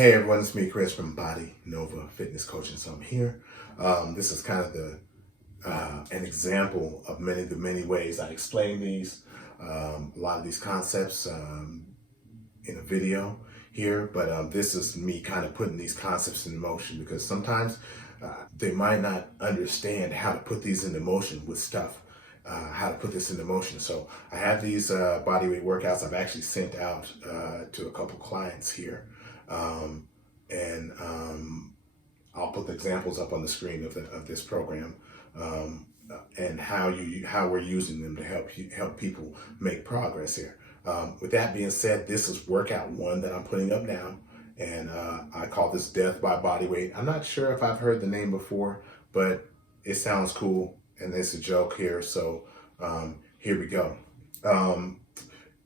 Hey everyone, it's me, Chris from Body Nova Fitness Coaching. So I'm here. This is kind of an example of the many ways I explain these, a lot of these concepts in a video here. But this is me kind of putting these concepts in motion, because sometimes they might not understand how to put these into motion with stuff. How to put this into motion. So I have these bodyweight workouts I've actually sent out to a couple clients here. And I'll put the examples up on the screen of this program, and how we're using them to help people make progress here. With that being said, this is workout 1 that I'm putting up now, and I call this Death by Bodyweight. I'm not sure if I've heard the name before, but it sounds cool, and it's a joke here. So here we go.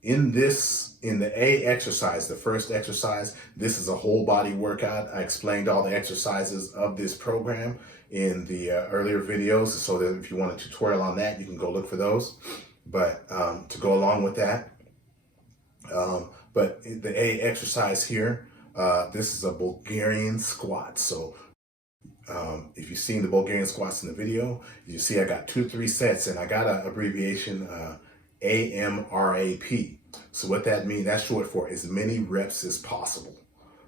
In the A exercise, the first exercise, this is a whole body workout. I explained all the exercises of this program in the earlier videos, so that if you want a tutorial on that, you can go look for those. But to go along with that, but the A exercise here, this is a Bulgarian Squat. So if you've seen the Bulgarian Squats in the video, you see I got 2-3 sets, and I got an abbreviation, AMRAP. So what that means, that's short for as many reps as possible.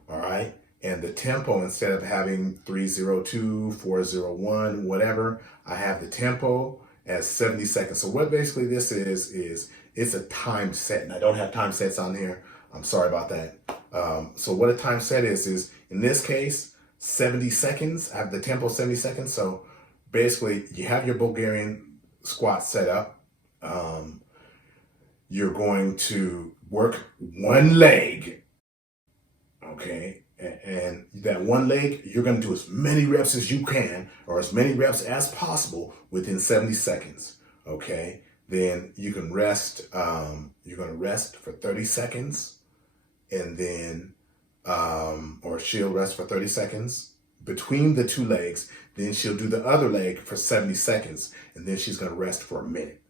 All right. And the tempo, instead of having 302, 401, whatever, I have the tempo as 70 seconds. So what basically this is it's a time set, and I don't have time sets on here. I'm sorry about that. So what a time set is in this case, 70 seconds. I have the tempo 70 seconds. So basically you have your Bulgarian squat set up. You're going to work one leg, okay? And that one leg, you're going to do as many reps as you can, or as many reps as possible within 70 seconds, okay? Then you can rest. You're going to rest for 30 seconds, and then, or she'll rest for 30 seconds between the 2 legs. Then she'll do the other leg for 70 seconds, and then she's going to rest for a minute.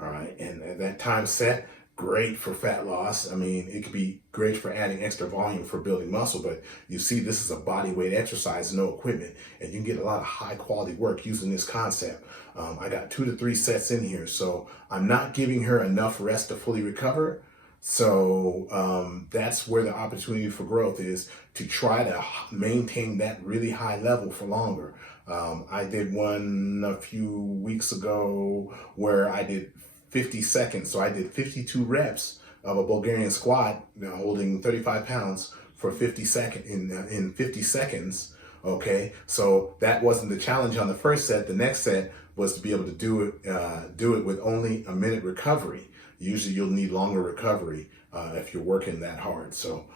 All right, and that time set, great for fat loss. I mean, it could be great for adding extra volume for building muscle, but you see this is a body weight exercise, no equipment, and you can get a lot of high quality work using this concept. I got 2 to 3 sets in here, so I'm not giving her enough rest to fully recover. So that's where the opportunity for growth is, to try to maintain that really high level for longer. I did one a few weeks ago where I did 50 seconds. So I did 52 reps of a Bulgarian squat, holding 35 pounds for 50 seconds in 50 seconds. Okay, so that wasn't the challenge on the first set. The next set was to be able to do it with only a minute recovery. Usually you'll need longer recovery if you're working that hard. So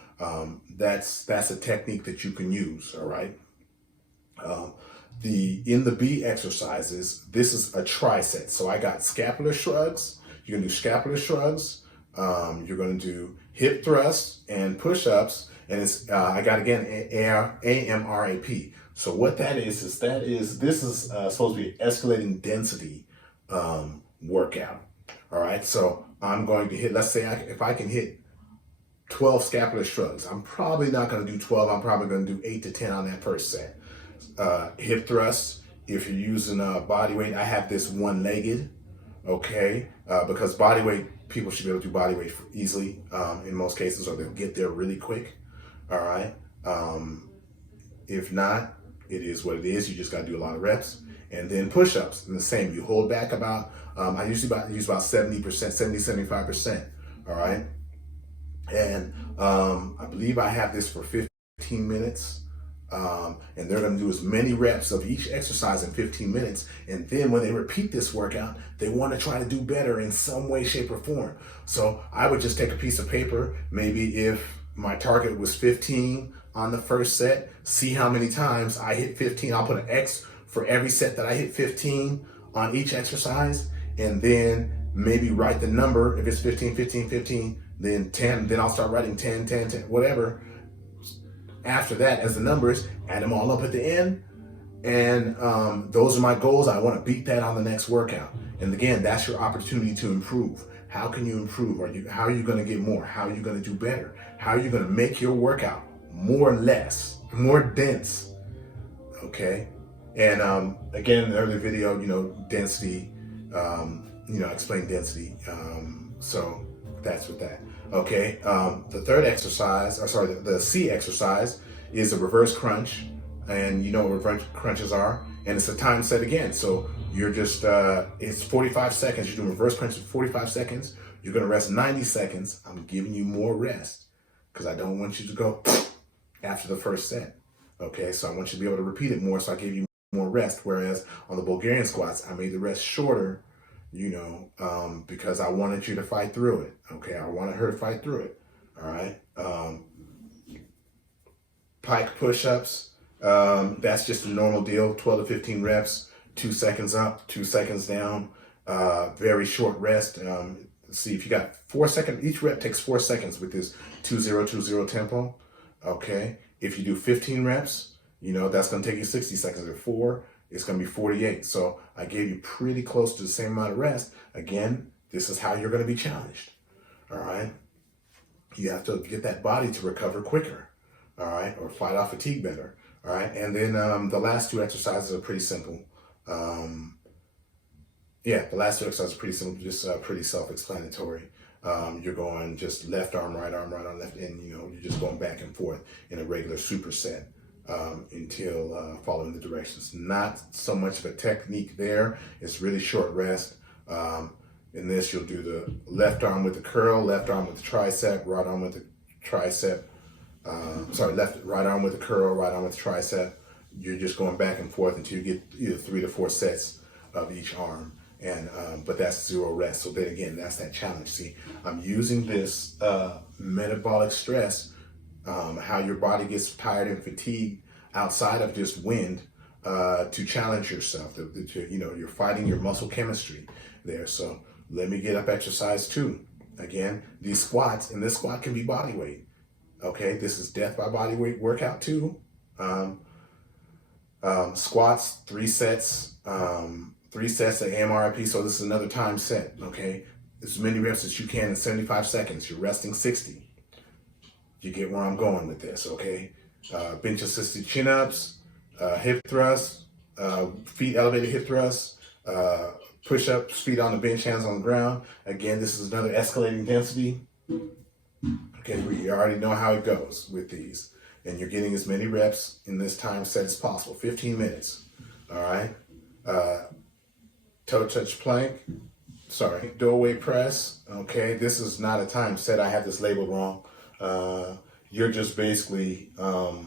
that's a technique that you can use. All right. In the B exercises, this is a tri-set. So I got scapular shrugs. You're gonna do scapular shrugs. You're gonna do hip thrusts and push-ups. And it's I got, again, AMRAP. So what that is this is supposed to be an escalating density workout. All right. So I'm going to hit, let's say if I can hit 12 scapular shrugs, I'm probably not going to do 12. I'm probably going to do 8 to 10 on that first set. Hip thrusts, if you're using body weight, I have this one-legged, okay, because body weight, people should be able to do body weight easily in most cases, or they'll get there really quick. All right. If not, it is what it is. You just got to do a lot of reps. And then push-ups, and the same. You hold back about, I usually use about 70%, 75%. All right. And I believe I have this for 15 minutes. And they're going to do as many reps of each exercise in 15 minutes. And then when they repeat this workout, they want to try to do better in some way, shape, or form. So I would just take a piece of paper. Maybe if my target was 15 on the first set, see how many times I hit 15. I'll put an X for every set that I hit 15 on each exercise. And then maybe write the number. If it's 15, 15, 15, then 10, then I'll start writing 10, 10, 10, whatever. After that, as the numbers, add them all up at the end. And those are my goals. I want to beat that on the next workout. And again, that's your opportunity to improve. How can you improve? How are you going to get more? How are you going to do better? How are you going to make your workout more dense, okay? And again, in the earlier video, density, I explained density. So that's with that. Okay, the third exercise, the C exercise is a reverse crunch. And you know what reverse crunches are? And it's a time set again. So you're just, it's 45 seconds. You're doing reverse crunch for 45 seconds. You're gonna rest 90 seconds. I'm giving you more rest because I don't want you to go after the first set. Okay, so I want you to be able to repeat it more, so I gave you more rest. Whereas on the Bulgarian squats, I made the rest shorter, because I wanted you to fight through it. Okay, I wanted her to fight through it. All right. Pike push-ups. That's just a normal deal. 12 to 15 reps, 2 seconds up, 2 seconds down. Very short rest. See if you got 4 seconds. Each rep takes 4 seconds with this 2-0-2-0 tempo. Okay. If you do 15 reps, that's going to take you 60 seconds. At 4, it's going to be 48. So I gave you pretty close to the same amount of rest. Again, this is how you're going to be challenged. All right. You have to get that body to recover quicker. All right. Or fight off fatigue better. All right. And then the last 2 exercises are pretty simple. The last 2 exercises are pretty simple, just pretty self-explanatory. You're going just left arm, right arm, left, and you're just going back and forth in a regular superset until following the directions. Not so much of a technique there. It's really short rest. In this, you'll do the left arm with the curl, left arm with the tricep, right arm with the tricep. Right arm with the curl, right arm with the tricep. You're just going back and forth until you get either 3 to 4 sets of each arm. And but that's 0 rest. So then again, that's that challenge. See, I'm using this metabolic stress, how your body gets tired and fatigued outside of just wind, to challenge yourself. You're fighting your muscle chemistry there. So let me get up exercise 2. Again, these squats, and this squat can be body weight. Okay, this is death by body weight workout 2. Squats, 3 sets. 3 sets at MRIP, so this is another time set, okay? As many reps as you can in 75 seconds. You're resting 60. You get where I'm going with this, okay? Bench assisted chin-ups, hip thrusts, feet elevated hip thrusts, push-ups, feet on the bench, hands on the ground. Again, this is another escalating density. Okay, you already know how it goes with these. And you're getting as many reps in this time set as possible, 15 minutes, all right? Toe touch plank, doorway press. Okay, this is not a time set. I have this labeled wrong. You're just basically, the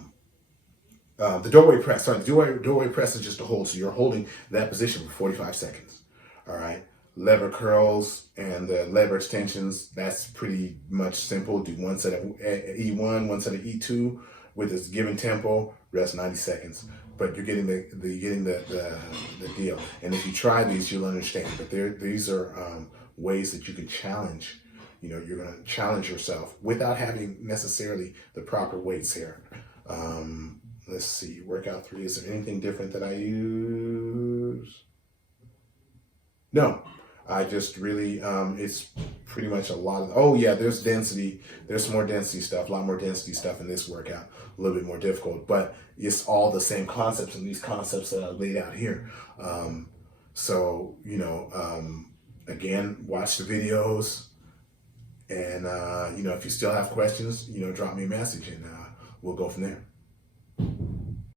doorway press, the doorway press is just a hold. So you're holding that position for 45 seconds. All right, lever curls and the lever extensions, that's pretty much simple. Do 1 set of E1, 1 set of E2 with this given tempo, rest 90 seconds. But you're getting the deal. And if you try these, you'll understand. But these are ways that you can challenge. You're going to challenge yourself without having necessarily the proper weights here. Let's see, workout 3. Is there anything different that I use? No. I just really, it's pretty much a lot of, there's density. There's some more density stuff, a lot more density stuff in this workout, a little bit more difficult, but it's all the same concepts and these concepts that I laid out here. Again, watch the videos and, if you still have questions, drop me a message and we'll go from there.